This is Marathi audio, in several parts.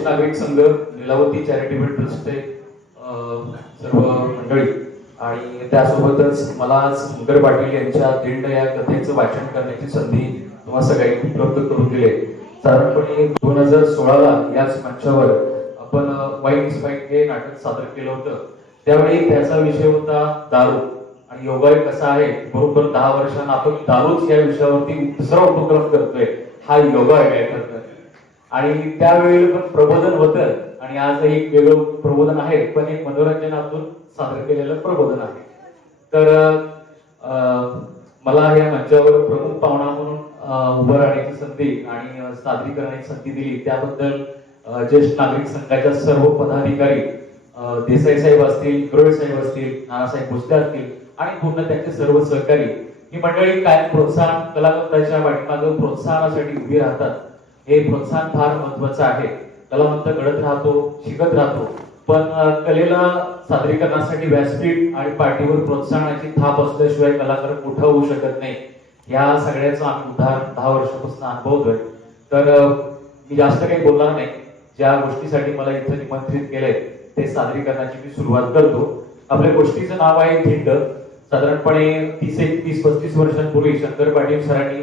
ज्येष्ठ नागरिक संघ, लीलावती चॅरिटेबल ट्रस्टचे सर्व मंडळी आणि त्यासोबतच मला आज शंकर पाटील यांच्या दिंड या कथेचं वाचन करण्याची संधी तुम्हा सगळ्यांनी उपलब्ध करून दिली. साधारणपणे 2016ला याच मंचावर आपण वाईट इज फाईट हे नाटक सादर केलं होतं. त्यावेळी त्याचा विषय होता दारू आणि योगा कसा आहे. बरोबर 10 वर्षांना आपण दारूच या विषयावरती दुसरा उपक्रम करतोय, हा योगा आहे करतोय. आणि त्यावेळी पण प्रबोधन होतं आणि आज एक वेगळं प्रबोधन आहे, पण एक मनोरंजनातून सादर केलेलं प्रबोधन आहे. तर मला या मंचावर प्रमुख पाहुणा म्हणून उभं राहण्याची संधी आणि सादरीकरणाची संधी दिली त्याबद्दल ज्येष्ठ नागरिक संघाच्या सर्व पदाधिकारी, देसाई साहेब असतील, गुरवे साहेब असतील, नानासाहेब भोसले असतील आणि पूर्ण त्यांचे सर्व सहकारी, ही मंडळी काय प्रोत्साहन कलावंताच्या पाठीमागे प्रोत्साहनासाठी उभी राहतात. हे प्रोत्साहन फार महत्वाचं आहे. कलावंत घडत राहतो, शिकत राहतो, पण कलेला सादरीकरणासाठी व्यासपीठ आणि पाठीवर प्रोत्साहनाची थाप असल्याशिवाय कलाकार मोठा होऊ शकत नाही. या सगळ्याचं आम्ही उदाहरण 10 वर्षापासून अनुभवतोय. तर मी जास्त काही बोलणार नाही. ज्या गोष्टीसाठी मला इथं निमंत्रित केलंय ते सादरीकरणाची मी सुरुवात करतो. आपल्या गोष्टीचं नाव आहे धिंड. साधारणपणे 30-35 वर्षांपूर्वी शंकर पाटील सरांनी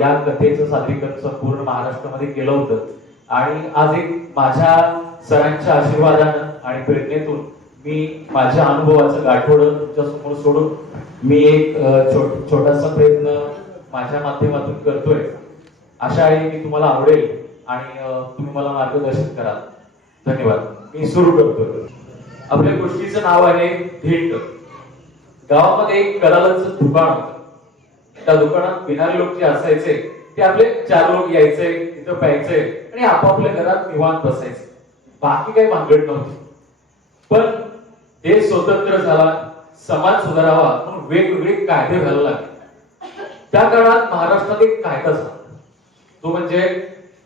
या कथेचं सादरीकरण संपूर्ण महाराष्ट्रामध्ये केलं होतं. आणि आज एक माझ्या सरांच्या आशीर्वादानं आणि प्रेरणेतून मी माझ्या अनुभवाचं गाठोडं तुमच्या समोर सोडून मी एक छोटासा प्रयत्न माझ्या माध्यमातून करतोय. आशा आहे की तुम्हाला आवडेल आणि तुम्ही मला मार्गदर्शन कराल. धन्यवाद. मी सुरू करतो. आपल्या गोष्टीचं नाव आहे धिंड. गावामध्ये एक कलालाचं दुकान होतं. त्या दुकानात पिणारे लोक जे असायचे ते आपले 4 लोक यायचे, तिथं प्यायचे आणि आपापल्या घरात निवांत बसायचे. बाकी काही भानगड नव्हती. पण देश स्वतंत्र झाला, समाज सुधारावा म्हणून वेगवेगळे कायदे व्हायला लागले. त्या काळात महाराष्ट्रात एक कायदा झाला, तो म्हणजे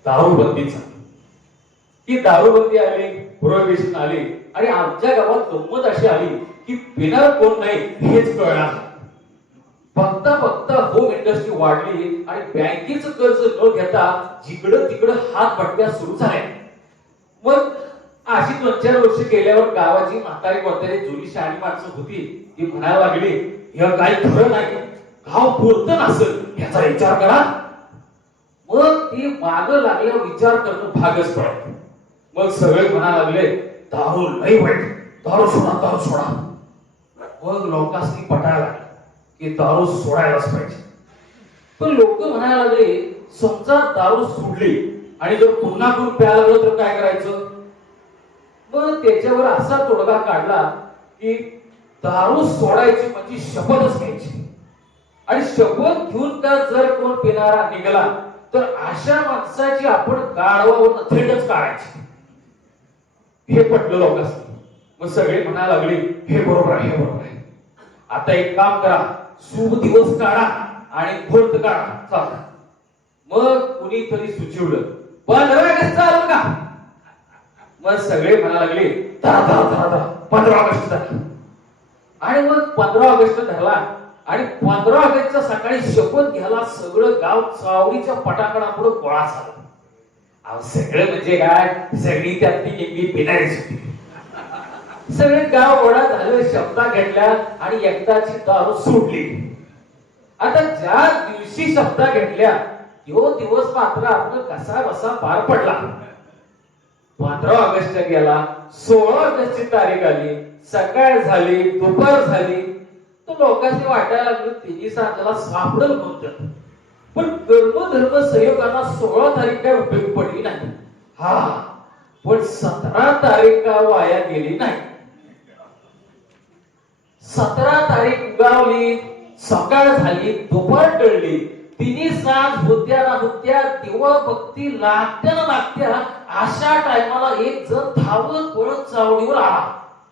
दारूबंदीचा. ही दारूबंदी आली, प्रोहिबिशन आली आणि आमच्या गावात गंमत अशी आली की पिणार कोण नाही हेच कळणार. बघता बघता होम इंडस्ट्री वाढली आणि बँकेचं कर्ज न घेता जिकडं तिकडं हात भटक्या सुरू झाल्या. मग अशी 2-4 वर्ष गेल्यावर गावाची म्हातारी कोणतरी जुनी शहाणी माणसं होती ती म्हणायला लागली, हे काही खरं नाही, गाव पुरतं नसेल याचा विचार करा. मग ती माग लागल्यावर विचार करणं भागच पडत. मग सगळे म्हणायला लागले, दारू लई वाईट, दारू सोडा, दारू सोडा. मग लोकांनी पटायला लागले की दारू सोडायलाच पाहिजे. पण लोक म्हणायला लागले, समजा दारू सोडली आणि जर पुन्हा कोण प्यायला लागलं तर काय करायचं. मग त्याच्यावर असा तोडगा काढला की दारू सोडायची म्हणजे शपथच घ्यायची आणि शपथ घेऊन का जर कोण पिणारा निघाला तर अशा माणसाची आपण गाढवावर थेटच काढायची. हे पटलं लोकांनी. मग सगळे म्हणायला लागले, हे बरोबर आहे, हे बरोबर आहे. आता एक काम करा, शुभ दिवस काढा आणि मुहूर्त काढा, चालतं. मग कुणीतरी सुचवलं, 15 ऑगस्ट आलं का. मग सगळे म्हणायला लागले, 15 ऑगस्ट झाला. आणि मग 15 ऑगस्ट धरला आणि 15 ऑगस्टच्या सकाळी शपथ घ्यायला सगळं गाव चावडीच्या पटाकडापुढे गोळा झाला. सगळं म्हणजे काय, सगळी त्यातली निम्मी पिणारी होती. सगळे गाव गोळा झालं, शब्दा घेतल्या आणि एकदाची दारू सोडली. आता ज्या दिवशी शब्दा घेतल्या तो दिवस मात्र आपलं कसा बसा पार पडला. 15 ऑगस्ट गेला, 16 ऑगस्टची तारीख आली, सकाळ झाली, दुपार झाली. तर लोकांनी वाटायला लागलं तिन्ही त्याला सापडल म्हणतात. पण कर्मधर्म संयोगांना 16 तारीख काय उपयोगी पडली नाही. हा, पण 17 तारीख का वाया गेली नाही. 17 तारीख उगावली, सकाळ झाली, दुपार टळली, तिन्ही सांज होत्या ना होत्या, दिवा बत्ती लागत्या ना लागत्या. अशा टायमाला एक जण धावत पळत चावडीवर आला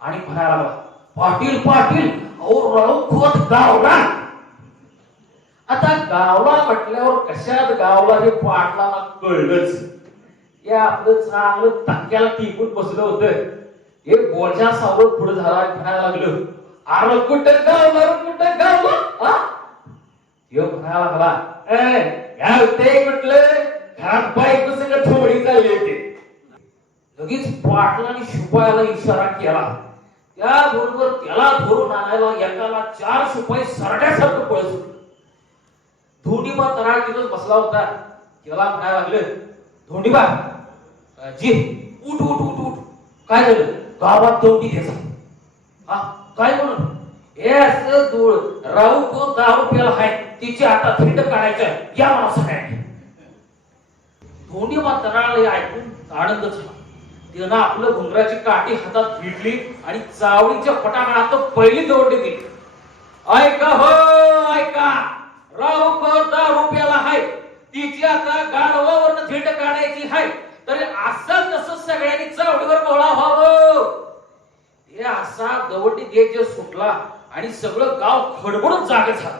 आणि म्हणायला लागला, पाटील पाटील, अहो राव खोत गावला. आता गावला म्हटल्यावर कशात गावला हे पाटलांना कळलंच. या आपलं चांगलं धक्क्याला टिकून बसलं होतं. एक बोलच्या सावरत पुढे झाला आणि म्हणायला लागलं, अरे कुठं गावला, कुठं गावला. ह्यो म्हणायला लागला, ते म्हटलं घरात बायको सगळं ठोवडी चालली होती. लगेच पाटलाने शिपायाला इशारा केला. त्याबरोबर त्याला धरून आणायला एकाला 4 शिपाई सरड्यासारखं पळत सुटलं. धोंडीबा तराळ तिथंच बसला होता. त्याला म्हणायला लागलं, धोंडीबा जी उठ उठ उठ उठ. काय झालं? गावात दौंडी द्यायचा. हा काय म्हणून? हे असं दूळ राहू कोण 10 रुपयाला आहे, तिची आता थंड काढायचं या मला सगळ्यांनी. धोंडीबा तराळ ऐकून आनंद झाला. त्यानं आपलं घुंगराची काठी हातात घेतली आणि चावडीच्या फटाकडात पहिली दौंडी दिली. ऐका हो ऐका, राहू कोण 10 रुपयाला आहे, तिची आता गाढवावरनं थेट काढायची आहे. तरी असं तसं सगळ्यांनी चावडीवर गोळा व्हावं. हे असा दवंडी देश सुटला आणि सगळं गाव खडबडून जाग झालं.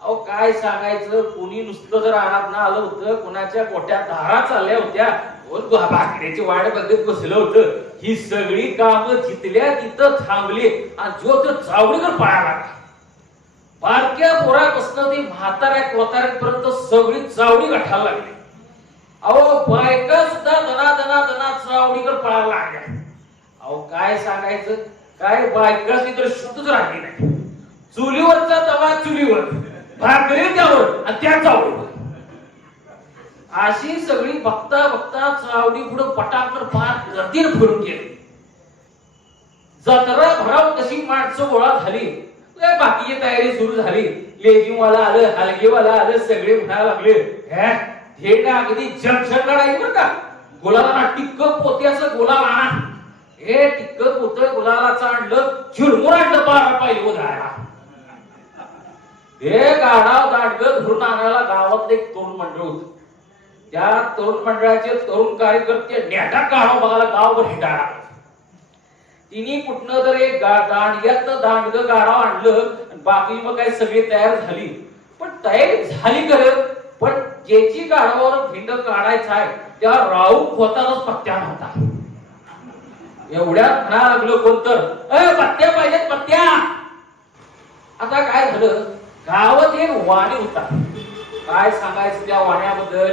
अहो काय सांगायचं, कोणी नुसतं जर आहात ना आलं होतं, कोणाच्या मोठ्या धारा चालल्या होत्या, भाकऱ्याची वाट बघत बसलं होतं. ही सगळी कामं जिथल्या तिथं थांबली आणि जो तो चावडीवर पाया लागला. बारक्या पोरापासून ती म्हाताऱ्या कोताऱ्यापर्यंत सगळी चावडी गाठायला लागली. अहो बायका सुद्धा दना दना दना चावडीवर पळायला लागल्या. अहो काय सांगायचं, काय बायकाची तर शुद्धच राहिली नाही. चुलीवरचा तवा चुलीवर, भाकरी त्यावर आणि त्या चावडीवर. अशी सगळी बघता बघता चावडी पुढे पटाकर फार गर्दीनं फिरून गेली. जत्रा भराव तशी माणसं गोळा झाली. बाकीची तयारी सुरू झाली. लेझिमवाला आलं, हलगीवाला आलं, सगळे म्हणायला लागले, हे ना अगदी जंक्शन काढायची बरं का. गुलाला टिक्क पोत्याचं गुलाल आणा. हे टिक्क पोत गुलालाचं आणलं, चिरमुर आणलं 12 पाहिजे उधायला. हे गाढाव दांडगं धरून आणायला गावात एक तरुण मंडळ होत. त्या तरुण मंडळाचे तरुण कार्यकर्ते नेटा गाढाव बघायला गावभर हिंडायला. तिने कुठनं तर एक दांडग्यात दांडगं गाढाव आणलं. बाकी मग काही सगळी तयार झाली. पण तयारी झाली खरं, पण ज्याची गाढवावर भिंड काढायचा आहे त्या राहू खोतालाच पत्त्या नव्हता. एवढ्यात म्हणा लागलो कोणतर, पत्त्या पाहिजेत पत्त्या. आता काय झालं, गावात एक वाणी होता. काय सांगायचं त्या वाण्याबद्दल.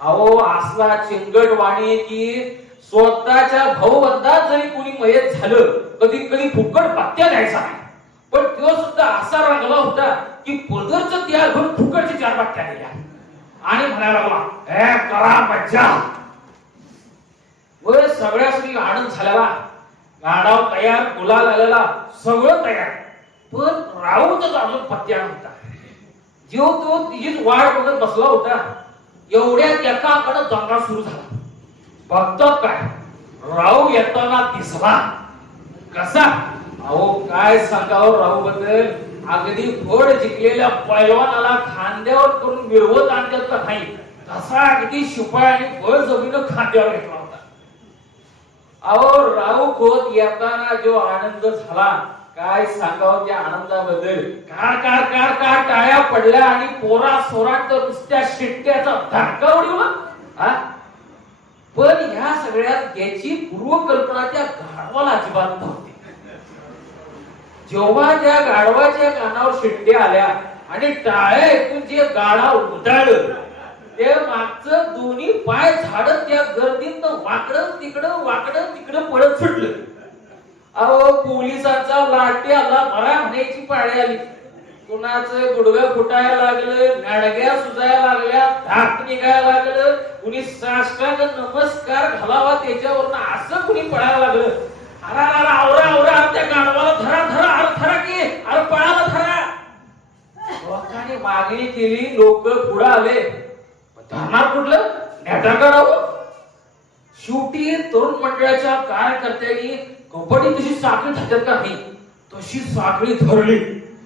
अहो असला चिंगट वाणी की स्वतःच्या भाऊबंदात जरी कोणी मयत झालं कधी कधी फुकट पत्त्या द्यायचा नाही. पण तो सुद्धा असा रंगला होता की पदरचं त्याग घेऊन फुकटची 4 पत्त्या दिल्या आणि म्हणायला लागला, करा मज्जा. वर सगळ्यासाठी आनंद झालेला. गाढाव तयार, गुलाल आलेला, सगळं तयार. पण राहूच अजून पत्त्या नव्हता. जो तो तिचीच वाट बघत बसला होता. एवढ्यात एकाकडे दंगा सुरू झाला. बघतात काय, राहू येताना दिसला. कसा? अहो काय सांगावं राहू बद्दल. अगदी घोड जिंकलेल्या पैलवानाला खांद्यावर करून मिरवत आणतात का नाही, तसा अगदी शिपायाने बळजबरीनं खांद्यावर घेतला होता. अहो राहू खोत येताना जो आनंद झाला, काय सांगावं त्या आनंदाबद्दल. कार कार कार कार टाळ्या पडल्या आणि पोरा सोरात नुसत्या शिट्ट्याचा धक्का उडवला. पण ह्या सगळ्यात याची पूर्वकल्पना त्या गाढवाला अजिबात नव्हती. जेव्हा त्या गाढवाच्या कानावर शिट्ट्या आल्या आणि टाळ्या ऐकून जे गाढव उडालं, ते मागचं दोन्ही पाय झाडत त्या गर्दीत वाकडं तिकडं पळत सुटलं. अहो पोलिसांचा लाट्याला बरा म्हणायची पाळी आली. कुणाचं गुडघं फुटायला लागलं, नाडग्या सुजायला लागल्या, धाक निघायला लागलं. कुणी साष्टांग नमस्कार घालावा त्याच्यावरनं असं कुणी पळायला लागलं. आवरा त्या गाढवाला धरा धरा की अरे पळाला धरा. लोकांनी मागणी केली, लोक पुढे आले. धरणार कुठलं, नेटा करावं. शेवटी तरुण मंडळाच्या कार्यकर्त्यांनी कबड्डी तशी साखळी धरतात का नाही तशी साखळी धरली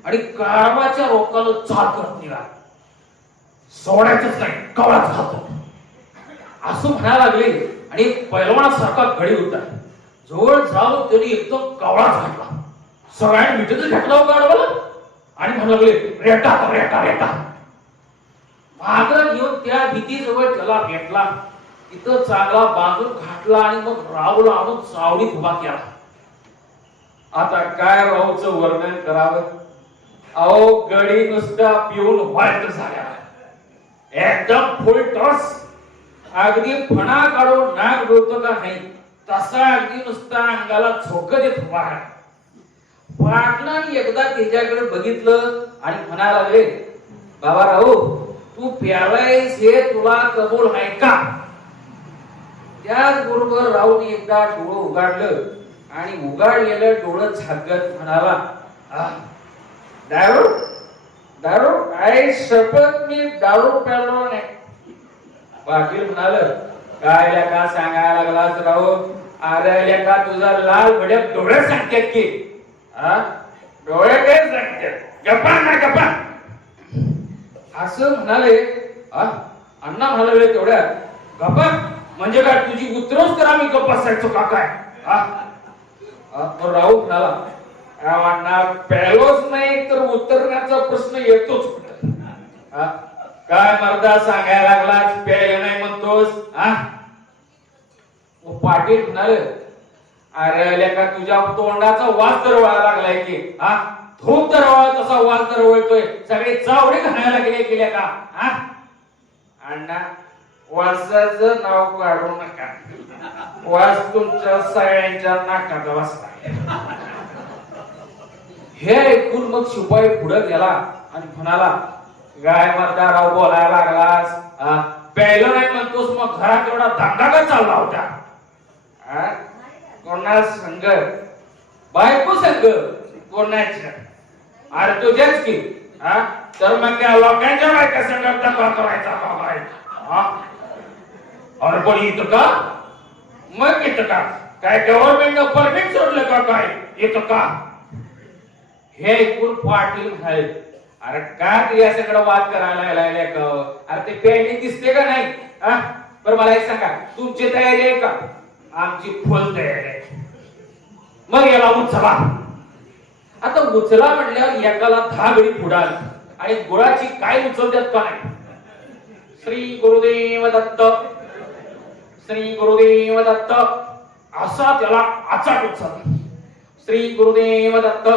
आणि गाढवाच्या रोकाला चाल करत निघाला. सोडायचंच नाही, कवळाच खातो असं म्हणायला लागले. आणि पैलवानासारखा गडी होता. जवळ जाऊन त्यांनी एकदम कवळाच घातला. सगळ्यांनी मिठीतच घातला गाढवाला आणि म्हणायला लागले, रेटा. मागं घेऊन त्या भीतीजवळ त्याला भेटला. तिथं चांगला बांधून घातला आणि मग राहूला आणून चावडीत उभा केला. आता काय राहूचं वर्णन करावं. अहो गडी नुसता पिऊन वाईट झाल्या, एकदम फुल टॉस. अगदी फणा काढून नाक डोकं का नाही तसा अगदी नुसता अंगाला झोक देत उभा आहे. पाटलाने एकदा त्याच्याकडे बघितलं आणि म्हणायला लागले, बाबा राहू तू प्यालायस हे तुला कबूल आहे का? त्याचबरोबर राहून एकदा डोळं उघडलं आणि उघडलेलं डोळं झाकत म्हणाला, दारू दारू काय शपथ मी दारू प्यालो नाही. पाटील म्हणाल, काय लेका सांगायला लागलास राहू? अरे लेका तुझा लाल भडक डोळे सांगतात की डोळे काय सांगतात, गप्पा ना गप्पा असं म्हणाले. अण्णा म्हणाले तेवढ्या गप्पा म्हणजे काय तुझी उतरवच तर आम्ही गप्पा बसायचो का काय? राहू म्हणाला, अण्णा प्यालोच नाही तर उतरण्याचा प्रश्न येतोच कुठं? काय मर्दा सांगायला लागलास प्यायला नाही म्हणतोस? पाटील म्हणाले, अरे लेका तुझ्या तोंडाचा वास दरवळा लागलाय की धूप दरवळा तसा वास दरवळतोय. सगळे चावडे घालायला गेले का? अण्णा वासाचं नाव काढू नका, वास तुमच्या सगळ्यांच्या नाकाचा वासला. हे ऐकून मग शिपाई पुढे गेला आणि म्हणाला, गाय मर्दाराव बोलायला लागलास, प्यायलं नाही म्हणतोस मग घरात एवढा दंगा का चालला होता? कोणा संग? बायको संग? कोणाच्या? अरे तुझ्याच की. तर मग त्या लोकांच्या बायका संग दंगा करायचा का काय? अरे पण इथं का? मग इथं का? काय गव्हर्नमेंटनं परमिट सोडलं का काय? इथं का? हे ऐकून पाटील म्हणाले, अरे का तुझ्या सगळं वाद करायला लागलाय का? अरे ते प्यायली दिसते का नाही? बरं मला एक सांगा, तुमची तयारी आहे का? आमची फुल तयारी आहे. मग याला उचला. आता उचला म्हणल्यावर एकाला 10 गडी फुडाल आणि गुळाची काय उचलतात का नाही? श्री गुरुदेव दत्त, श्री गुरुदेव दत्त असा त्याला आचाट उचलला. श्री गुरुदेव दत्त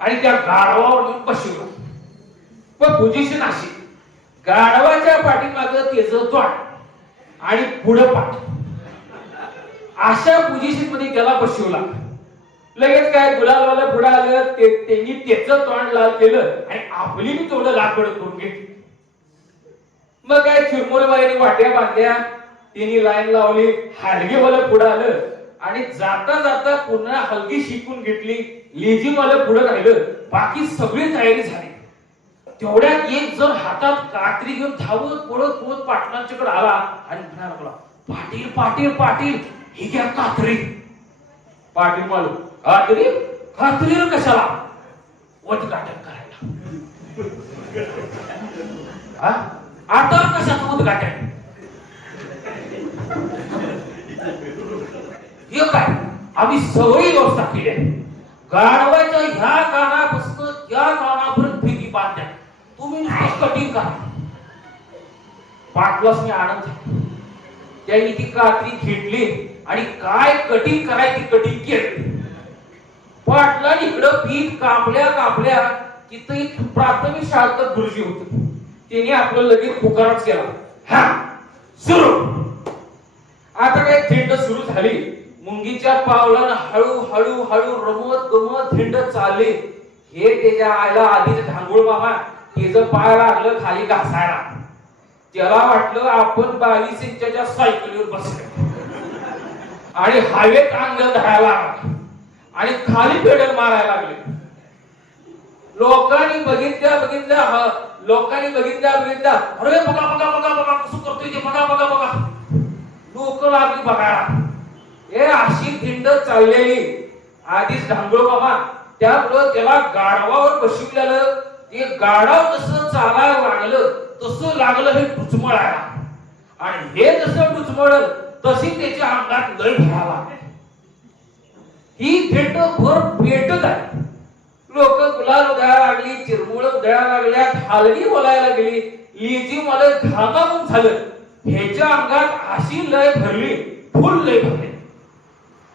आणि त्या गाढवावर बसवलं. पण पोझिशन अशी, गाढवाच्या पाठीमागं त्याचं तोंड आणि पुढं पाठ, अशा पोझिशन मध्ये त्याला बसवला. लगेच काय गुलालवाला पुढे आलं, त्यांनी त्याचं तोंड लाल केलं आणि आपली मी थोडं लाकड करून घेतली. मग काय चिरमुरबाईने वाट्या बांधल्या, तिने लाईन लावली, हलगी वाला पुढे आलं आणि जाता जाता पुन्हा हलगी शिकून घेतली. लेझिम वाला पुढे राहिलं. बाकी सगळी तयारी झाली. तेवढ्यात एक जण हातात कात्री घेऊन धावत पळत पळत पाटलांच्याकडे आला आणि म्हणाला, पाटील पाटील पाटील ही घ्या कात्री. पाटील मालू, कात्री? कात्री कशाला? उद्घाटन करायला. आता कशाचं उद्घाटन? हे काय, आम्ही सगळी व्यवस्था केली आहे. गाढवाच्या ह्या कानापासून त्या कानापर्यंत भीती बांधल्या, तुम्ही कटिंग करा. पाटलास मी आनंद झाला. त्यांनी ती कात्री घेतली आणि काय कटिंग करायची कटिंग केली. पाटलाने इकडं पीठ कापल्या कापल्या. तिथं एक प्राथमिक शाळेत गुरुजी होते. त्यांनी आपलं लगेच पुकारच केला, सुरू. आता काय थेंड सुरू झाली. मुंगीच्या पावलानं हळू हळू हळू रमत गमत थेंड चालले. हे त्याच्या आईला आधीच ढांगुळ मामा त्याचं पाय लागलं खाली घासायला. त्याला वाटलं आपण 22 इंचाच्या सायकलीवर बसलो आणि हवेत अंग धरायला आणि खाली पेडल मारायला लागले. लोकांनी बघितल्या अरे बघा बघा बघा बघा कसं करतोय ते, बघा बघा बघा. लोक लागली बघायला. हे अशी थिंड चाललेली. आधीच ढांगुळ बाबा, त्यामुळं त्याला गाढवावर बसविलेलं. ते गाढव जसं चालायला लागलं तसं लागलं हे डुचमळायला. आणि हे जसं डुचमळलं तशी त्याच्या अंगात लय भरावा. ही थिंड भर पेटत आहे. लोक गुलाल उधळायला लागली, चिरमुळ उधळायला लागल्या, हलगी बोलायला गेली. लेझिम मला घामाघूम झालं. ह्याच्या अंगात अशी लय भरली, फुल लय भरली.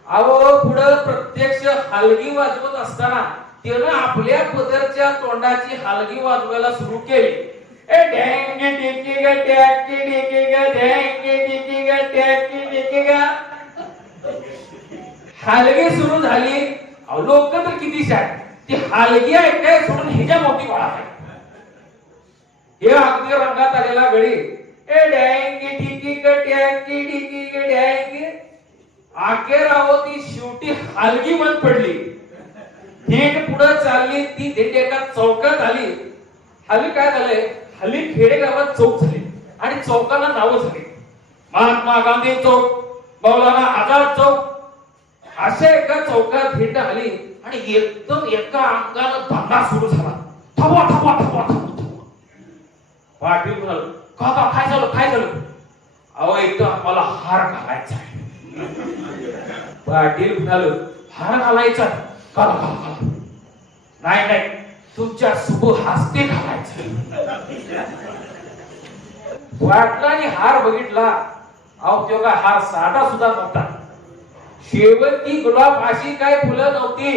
अहो पुढे प्रत्यक्ष हलगी वाजवत असताना त्यानं आपल्या पदरच्या तोंडाची हलगी वाजवायला सुरू केली. ढेंगे टिकी ग टॅकी टिकी ग ढेंगे टिकी ग टॅकी टिकी ग. हालगी सुरू झाली. लोक तर किती शाळेत ती हालगी ऐकाय सोडून ह्याच्या मोठी गोळा आहे. हे अगदी रंगात आलेला गडी ए डॅंगी टिकी ग डॅंगी टिकी ग डॅंगी. अखेर आहो ती शेवटी हालगी बंद पडली. थेट पुढे चालली ती थेट एका चौकात आली. हल्ली काय झालंय, हल्ली खेडेगावात चौक झाले आणि चौकाला नावं झाली. महात्मा गांधी चौक, मौलाना आझाद चौक, अशा एका चौकात भेट आली आणि एकदम एका अंगानं दंगा सुरू झाला. थवा थवा थवा थवा थवा. पाटील म्हणाल, काका काय झालं काय झालं? अहो इथं आम्हाला हार घालायचा आहे. पाटील म्हणाल, हार घालायचा काला काला काला. नाही नाही, तुमच्या शुभ हस्ते घालायचा. पाटलाने हार बघितला. अहो तो का हार साधा सुद्धा नव्हता. शेवंती गुलाब अशी काय फुलं नव्हती.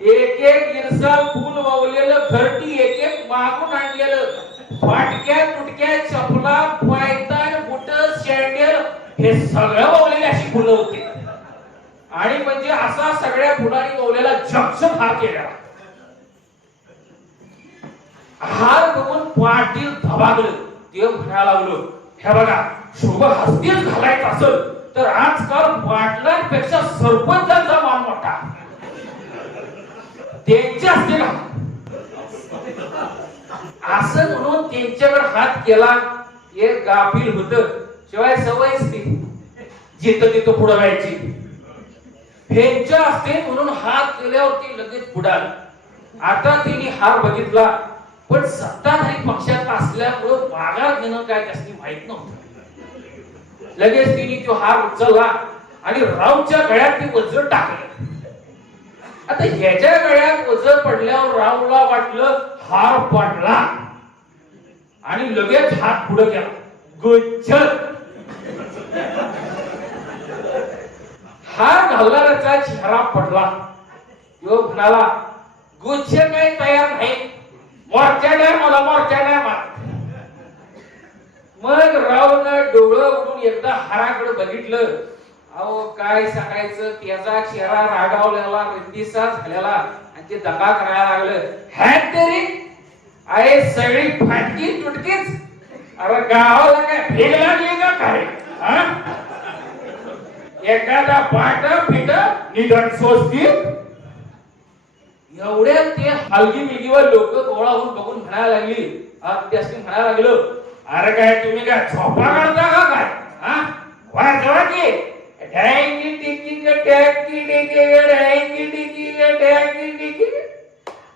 एक एक इरसाल फुल वावलेलं घरटी एक एक मागून आणलेलं. फाटक्या तुटक्या चपला पायतान बुट सँडल हे सगळं वावलेली अशी फुलं होती. आणि म्हणजे असा सगळ्या फुलांनी वावलेला जगजग हार केला. हार बघून पाटील धबागलं. ते म्हणायला लागलो, हे बघा शुभ हस्तीच घालायचं असेल तर आजकाल पाटलांपेक्षा सरपंचांचा मान मोठा. त्यांच्या हस्ते घाला असं म्हणून त्यांच्याकडे हात केला. एक गाफील होत, शिवाय सवयच ती जिथं तिथं पुढं व्हायची. ह्यांच्या हस्ते म्हणून हात केल्यावर ती लगेच बुडाल. आता तिने हार बघितला, पण सत्ताधारी पक्षात असल्यामुळं माघार घेणं काय त्यासनी माहित नव्हतं. लगेच तिने तो हार उचलला आणि रावच्या गळ्यात ते वज्र टाकलं. आता ह्याच्या गळ्यात वज्र पडल्यावर रावला वाटलं हार पडला आणि लगेच हात पुढे केला. गुच्छल. हार घालणाऱ्याचा चेहरा पडला. तो म्हणाला, गुच्छ काही तयार नाही, मोर्चा नाही मला, मोर्चा नाही मला. मग रावनं डोळं उघडून एकदा हाराकडे बघितलं. अहो काय सांगायचं, त्याचा चेहरा रागावलेला रंदिसा झालेला आणि ते दगा करायला लागलं. हॅट तरी आहे सगळी फाटकी तुटकीच. अरे गावाला काय भेग लागली का काय? एखादा पाट पिट निधन सोसती. एवढ्या ते हलगी मिलगीवर लोक गोळा होऊन बघून म्हणायला लागली. त्यासनी म्हणायला लागलं, अरे काय तुम्ही काय झोपा काढता का काय? वाजवा की डॅंगी टिकी ग डॅंगी टिकी ग डॅंगी टिकी ग डॅंगी टिकी.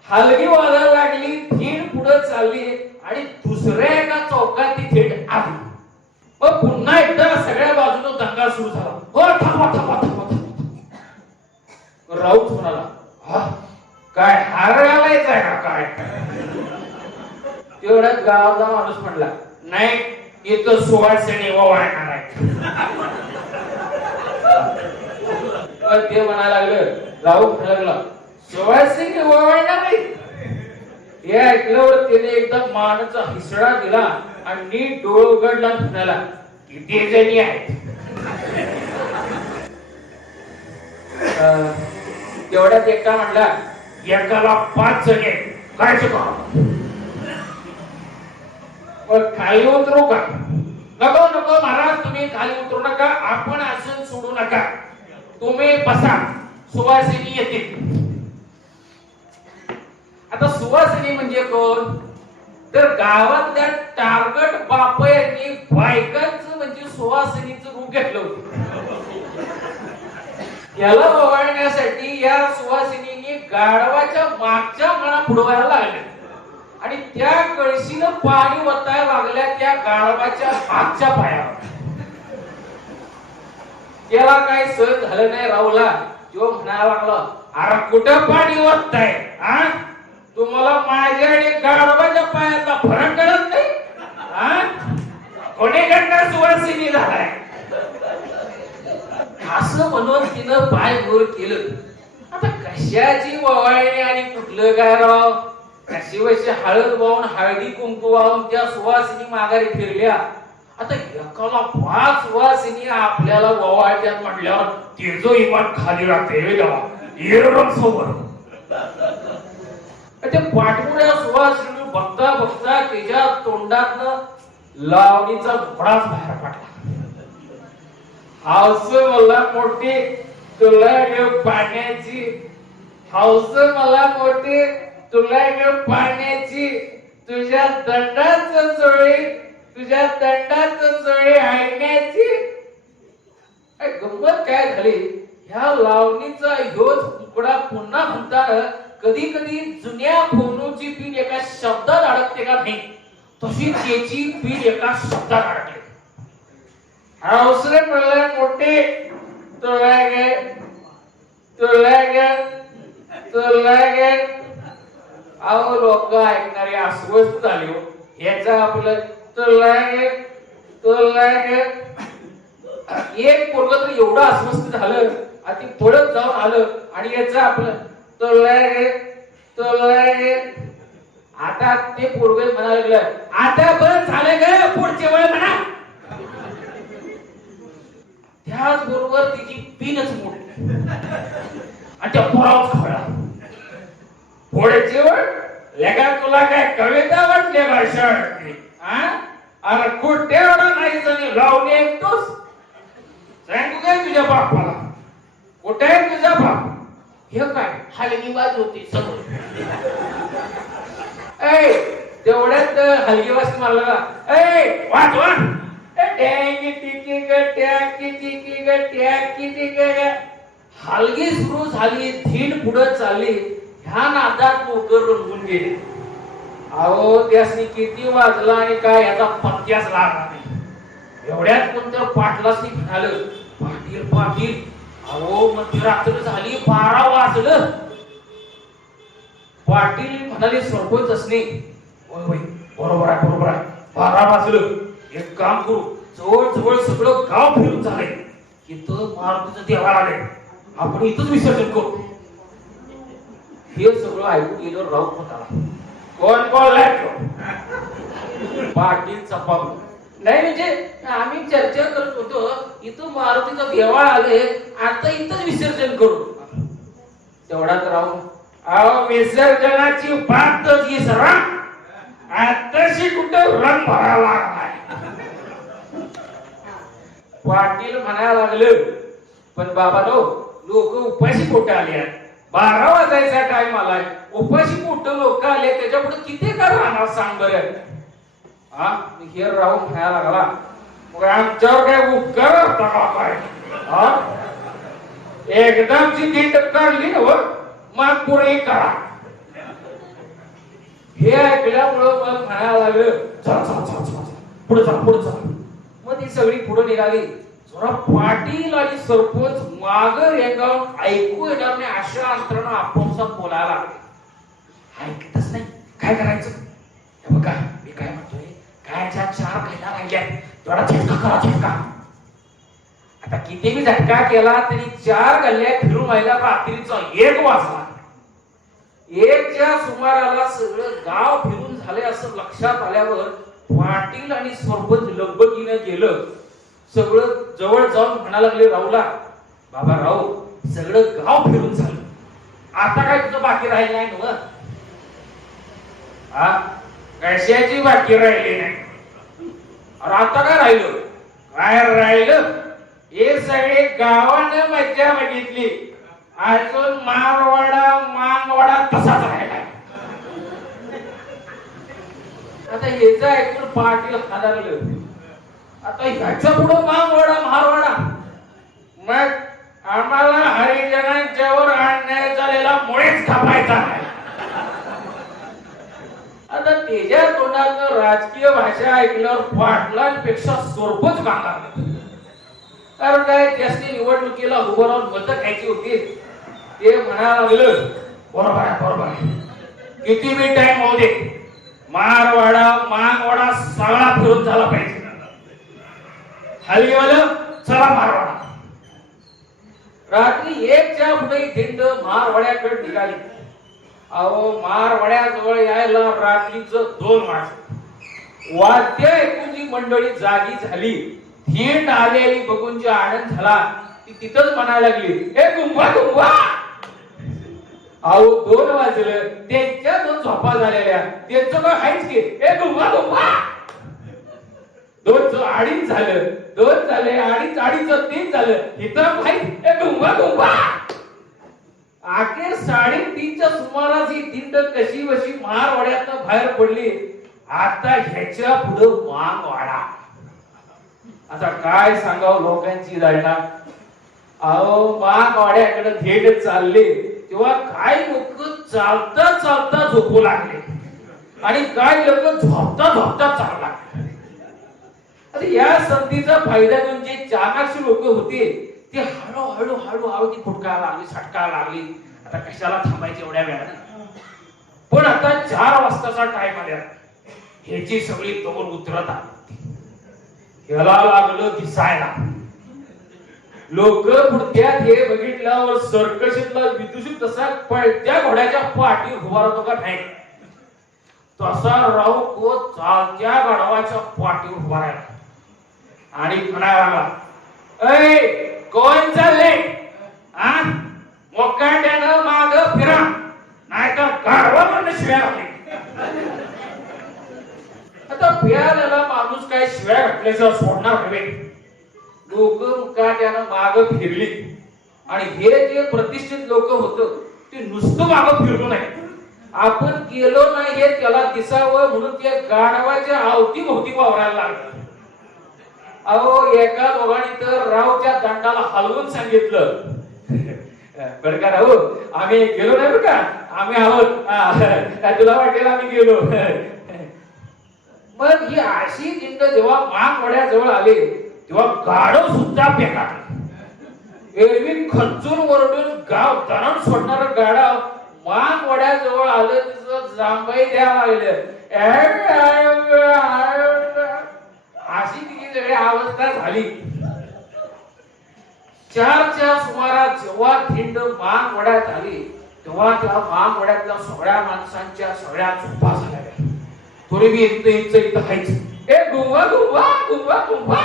हलगी वाजायला लागली. थेट पुढे चालली आणि दुसऱ्या एका चौकात ती थेट आली. मग पुन्हा एकदा सगळ्या बाजूने दंगा सुरू झाला. हो थांबा थांबा थांबा थांबा. राऊत म्हणाला, काय हार घालायचा आहे का काय? तेवढ्यात गावाचा माणूस म्हणला, नाही इथं सुवासिनी ओवाळणार आहे. ते म्हणायला लागलं, राऊत म्हणायला लागला, सुवासिनी ओवाळणार नाही. हे ऐकल्यावर त्याने एकदा मानाचा हिसडा दिला आणि नीट डोळ उघडला. म्हणाला, किती जणी आहेत? तेवढ्यात एकटा म्हणला, एकाला 5 जणी आहेत. काय शिकवा? खाली उतरू का? नको नको महाराज, तुम्ही खाली उतरू नका. आपण आसन सोडू नका. तुम्ही बसा, सुवासिनी येतील. आता सुवासिनी म्हणजे कोण? तर गावातल्या टार्गट बापयांनी बायकांचं म्हणजे सुवासिनीचं रूप घेतलं होतं. याला ओवाळण्यासाठी या सुवासिनीने गाढवाच्या मागच्या मना फुडवायला लागल्या आणि त्या कळशीनं पाणी वतायला लागल्या त्या गाढवाच्या मागच्या पायावर. त्याला काही सहन झालं नाही राहुला. तो म्हणायला लागला, अरे कुठं पाणी वतताय? तुम्हाला माझ्या आणि गाढवाच्या पायातला फरक कळत नाही? कोणीकडनं सुवासिनी झालाय? असं म्हणून तिनं पाय वर केलं. आता कशाची ववाळणी आणि कुठलं काय राव? कशी वशी हळद वाहून हळदी कुंकू वाहून त्या सुवासिनी माघारी फिरल्या आता एकाला 5 वासिनी आपल्याला ववाळत्यात म्हटल्यावर ते जो इमान खाली राहते एरडम सोबत ते पाठपुऱ्या सुवासिनी बघता बघता त्याच्या तोंडातनं लावणीचा घोडाच बाहेर पडला हौस मला मोठी तुला घेऊ पाण्याची हौस मला मोठी तुला घेऊ पाण्याची तुझ्या दंडाच चोळी हायण्याची गंमत काय झाली ह्या लावणीचा ह्योच तुकडा पुन्हा म्हणताना कधी कधी जुन्या फोनोची पीठ एका शब्दात अडकते का नाही तशी त्याची पीठ एका शब्दात अडकते हौसले मला मोठे तुला गे अहो लोक ऐकणारे अस्वस्थ झाले हो याचा आपलं एक पोरग तर एवढं अस्वस्थ झालं आणि पळत जाऊन आलं आणि याचं आपलं आता ते पोरग म्हणायला लागलं आता बरं झालं ग पुढच्या वेळ म्हणा त्याच बरोबर तिची पिनच मोडली आणि त्या पोरावर खवळला पुढची वेळ लेगा तुला काय कविता वाटली भाषा अरे कुठे एवढा नाही जणी लावणी ऐकतोस सांगू काय तुझ्या बापाला कुठे आहे तुझा बाप हे काय हलगीबाज होती सगळं तेवढ्यात हलगीबाज मला वाट हलगी सुरू झाली धीड पुढे चालली ह्या नादात नोकर रंगून गेले अहो त्यासनी किती वाजला आणि काय याचा पत्त्याच लागला नाही एवढ्यात कोणत्या पाटलासनी म्हणाल पाटील अहो मध्यरात्र झाली 12 वाजलं पाटील म्हणाले सरपंच असणे होय बरोबर आहे 12 वाजलं एक काम करू जवळ सगळं गाव फिरून झालंय इथं मारुतीचं देवाला आलंय आपण इथंच विसर्जन करू हे सगळं ऐकून गेलं राऊत होता कोण बोललाय पाटील चपाव नाही म्हणजे आम्ही चर्चा करत होतो इथं मारुतीचं देवाळ आले आता इथंच विसर्जन करू तेवढाच राहून अहो विसर्जनाची बातच ही सरा आताशी कुठं रंग भरायला लागलाय पाटील म्हणायला लागले पण बाबा नो लोक उपाशी पोटे आले आहेत 12 वाजायचा टाइम आलाय उपाशी पोटे लोक आले त्याच्या पुढे किती का राहणार सांग बरं हे राहून म्हणायला लागला मग आमच्यावर काय उपकार होता का काय एकदमची दिंड काढली ना मग पुढे करा हे ऐकल्यामुळं मग म्हणायला लागलं पुढे जा मग ती सगळी पुढे निघाली जरा पाटील आणि सरपंच माग रेंगावून ऐकू येणार नाही अशा अंतरानं आपोआप बोलायला लागले ऐकतच नाही काय करायचं हे बघा मी काय म्हणतोय काय 4 महिना राहिल्या थोडा झटका करा झटका आता किती मी झटका केला तरी 4 गल्ल्या फिरून व्हायला रात्रीचा 1 वाजला 1च्या सुमाराला सगळं गाव फिरून झाले असं लक्षात आल्यावर पाटील आणि सरपंच लगबगीने गेलं सगळं जवळ जाऊन म्हणा लागले राहूला बाबा राहू सगळं गाव फिरून झालं आता काय तुझं बाकी राहिलं नाही नव्ह कशाची बाकी राहिली नाही अरे आता काय राहिलं हे सगळे गावाने मज्जा बघितली अजून मांगवाडा तसाच राहिला आता याचं ऐकून पाटील हादरलं आता ह्याच्या पुढे मारवाडा मग आम्हाला हरिजनांच्यावर अन्याय झालेला मुळेच कापायचा आहे आता त्याच्या तोंडात राजकीय भाषा ऐकल्यावर पाटलांपेक्षा सरपंच काढला कारण काय त्यासनी निवडणुकीला उभं राहून मतं घ्यायची होती ते म्हणायला लागलं बरोबर आहे किती बी टाइम होऊ दे मांगवाडा सगळा फिरून झाला पाहिजे हलगीवाला चला मारवाडा रात्री 1च्या पुढे दिंड मारवाड्याकडे निघाली अहो मारवाड्याजवळ यायला रात्रीचं 2 वाजले वाद्य ऐकून जी मंडळी जागी झाली, थेट आलेली बघून जी आनंद झाला, ती तिथंच म्हणायला लागली, ए गुंबा गुंबा. अहो 2 वाजलं, त्यांच्या 2 झोपा झालेल्या, त्यांचं काय आहेच की, ए गुंबा गुंबा. 2 अडीच झालं, 2 झाले, अडीच 3 झालं, इथं माहित, ए गुंबा गुंबा. अखेर 3:30च्या सुमारास ही दिंड कशी बशी महारवाड्यातनं बाहेर पडली. आता ह्याच्या पुढे मांग वाडा. आता काय सांगावं लोकांची धारणा. अहो मांग वाड्याकडे थेट चालले तेव्हा काय लोक चालता चालता झोपू लागले आणि काय लोक झोपता झोपता चालू लागले. आता या संधीचा फायदा घेऊन जे चाणाक्षी लोक होते ते हळूहळू हळूहळू ती फुटकायला लागली, सटकायला लागली. आता कशाला थांबायची एवढ्या वेळाने. पण आता 4 वाजताचा टाइम आला, ह्याची सगळी तोर उतरत आली. ह्याला लागलं दिसायला. लोक पुढत्यात हे बघितल्यावर सर्कशीतला विदुषित तसा पळत्या घोड्याच्या पाठी उभा राहतो का नाही, तसा राहू चालत्या गाढवाच्या पाठी उभा राहिला आणि म्हणायला लागला, ऐ कोण चालले, आ मोकाट्यानं माग फिरा, नाही तर गाढवा म्हणून शिव्या घातली. आता फिरायला माणूस काय शिव्या घातल्याशिवाय सोडणार हवे. लोक मुकाट्यानं माग फिरली आणि हे जे प्रतिष्ठित लोक होत ते नुसतं माग फिरलो नाही, आपण गेलो नाही हे त्याला दिसावं म्हणून त्या गाढवाच्या अवतीभोवती वावरायला लागलं. अहो एका दोघांनी तर रावच्या दंडाला हलवून सांगितलं, बरं का राहू आम्ही गेलो नाही बरं का, आम्ही आहोत, तुला वाटेल आम्ही गेलो. मग ही अशी दिंड जेव्हा मागवड्याजवळ आले तेव्हा गाढव सुद्धा पेकाटले. एरवी खचून वरडून गाव दणण सोडणार गाढव मागवड्याजवळ आलं, तिचं जांभई द्यायला लागलं. अशी तिची सगळी अवस्था झाली. 4च्या सुमारास जेव्हा धिंड मागवड्यात आली तेव्हा त्या मागवड्यातल्या सगळ्या माणसांच्या सगळ्या झोपा झाल्या. थोडी बी इथं हायच, ए गुंबा गुंबा गुंबा गुंबा.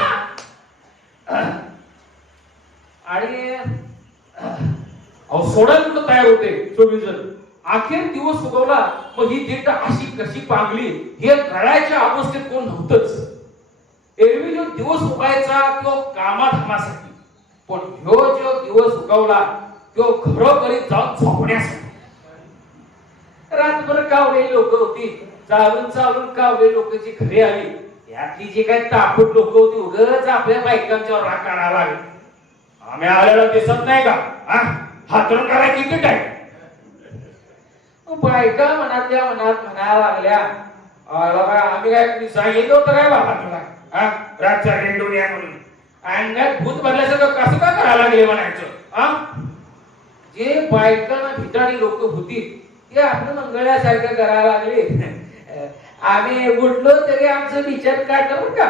आणि सोडायला कुठं तयार होते 24 जण. अखेर दिवस उगवला. मग ही दिंड अशी कशी पांगली हे कळायच्या अवस्थेत कोण नव्हतंच. एरवी जो दिवस उगायचा तो कामाधामासाठी, पण ह्यो जो दिवस उगवला तो घरोघरी जाऊन झोपण्यासाठी. रातभर कावलेली लोक होती, चालून चालून कावलेली लोक जी घरी आली, यातली जी काही तापट लोक होती उगाच आपल्या बायकांच्यावर राग काढायला लागली. आम्ही आलेला दिसत नाही का, हातरून करायची किती टाइम. बायका मनातल्या मनात म्हणायला लागल्या, आम्ही काय सांगितलं होतं काय बाबा तुला, रातच्या रेंडून या म्हणून, अंगात भूत भरल्यासारखं कसं काय करायला लागले म्हणायचं. जे बायकांना भिटाणी लोक होती ते आपलं मंगळ्यासारखं करायला लागले. आम्ही उठलो तरी आमचं विचार काढलं बरं का,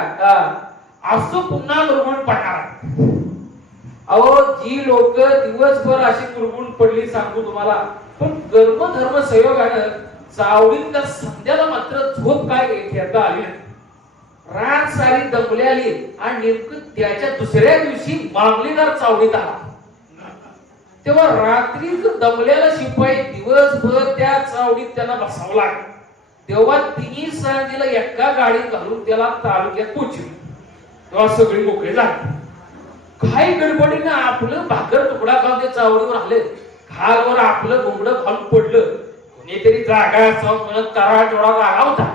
असं पुन्हा दुर्गुण पडणार. अहो जी लोक दिवसभर अशी कुरबुण पडली सांगू तुम्हाला, पण कर्मधर्म संयोगानं चावडीत तर संध्याला मात्र झोप काय घेता आली. रात सारी दमल्याली आणि नेमकं त्याच्या दुसऱ्या दिवशी मामलेदार चावडीत आला. तेव्हा रात्री दमल्याला शिपाई दिवसभर त्या चावडीत त्यांना बसावं लागलं. तेव्हा तिन्ही सांजेला एका गाडीत घालून त्याला तालुक्यात पोहोचली. तेव्हा सगळी मोकळे झाले. काही गडबडीनं आपलं भाकर तुकडा खाऊन ते चावडीवर आले. खालवर आपलं घोंगडं घालून पडलं. कोणीतरी जागा असावं म्हणत तराळ जोडा जागा होता,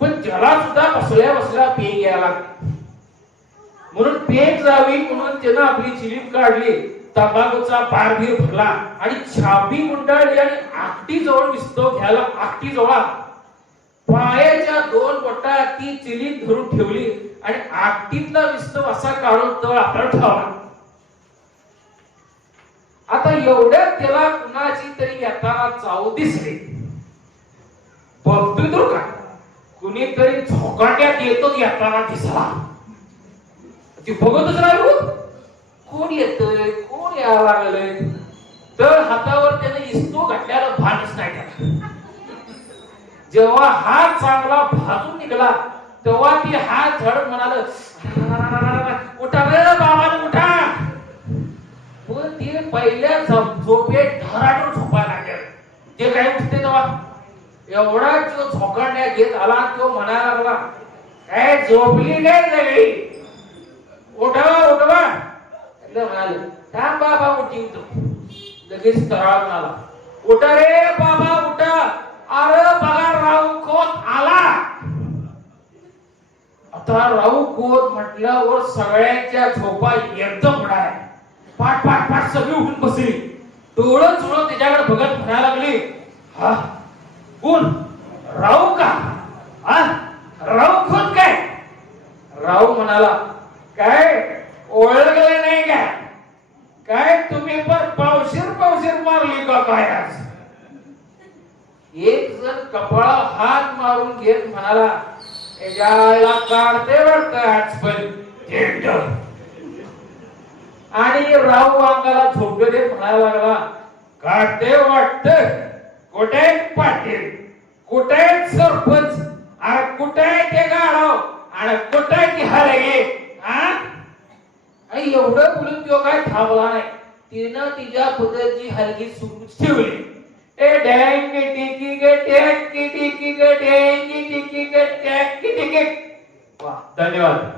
पण त्याला सुद्धा बसल्या बसल्या पेग यायला लागली. म्हणून पेग जावी म्हणून त्यानं आपली चिलीप काढली, तंबाखूचा पारभीर भरला आणि छापी गुंडाळली आणि आकटी जवळ विस्तव घ्यायला आकटी जवळ पायाच्या 2 बोटात ती चिलीप धरून ठेवली आणि आकटीतला विस्तव असा काढून तळ आपल्याला ठेवला. आता एवढ्यात त्याला कुणाची तरी येताना चाव दिसली. बघतोय तो का कुणीतरी झोकाट्यात येतोच येताना दिसला. ती बघतच राहिलो, कोण येतोय कोण यायला लागलंय. तर हातावर त्याने इस्तो घातल्याला भानच नाही त्याला. जेव्हा हात चांगला भाजून निघाला तेव्हा ती हात झडत म्हणाल, उठा रे बाबाने उठा. पण ते पहिल्या झोपेत धराडून झोपायला लागले. ते काय उठते तेव्हा एवढा तो झोकांड्या घेत आला, तो म्हणायला लागला, काय झोपली काय सगळी, उठवा उठवा. म्हणाले, थांब बाबा उठवतो. लगेच तराळ म्हणाला, उठा रे बाबा उठा. अरे बघा राहू खोत आला. आता राहू खोत म्हटल्यावर सगळ्यांच्या झोपा एकदम उडाय. पाठ पाठ पाठ सगळी उठून बसली. डोळं चोळं त्याच्याकडे बघत म्हणायला लागली, हा कोण, राहू का, हा राहू खोत काय. राहू म्हणाला, काय ओळखलं नाही का, काय तुम्ही पण पावशीर पावशीर मारली का काय आज. एक जण कपाळा हात मारून घेत म्हणाला, त्याला काढते वाटत आजपर्यंत. आणि राहू अंगाला झोपले देत म्हणायला लागला, काढते वाटत, कुठे पाटील, कुठे सरपंच, आणि कुठे ते गाढव, आणि कुठे ती हलगे. एवढं बोलून तो काय थांबला नाही. तिनं तिच्या पद्धतीची हलगी सुरू ठेवली. ए डँगी टिकी गे टँकी टिकी गे डँगी टिकी गे टँकी टिकी. वा, धन्यवाद.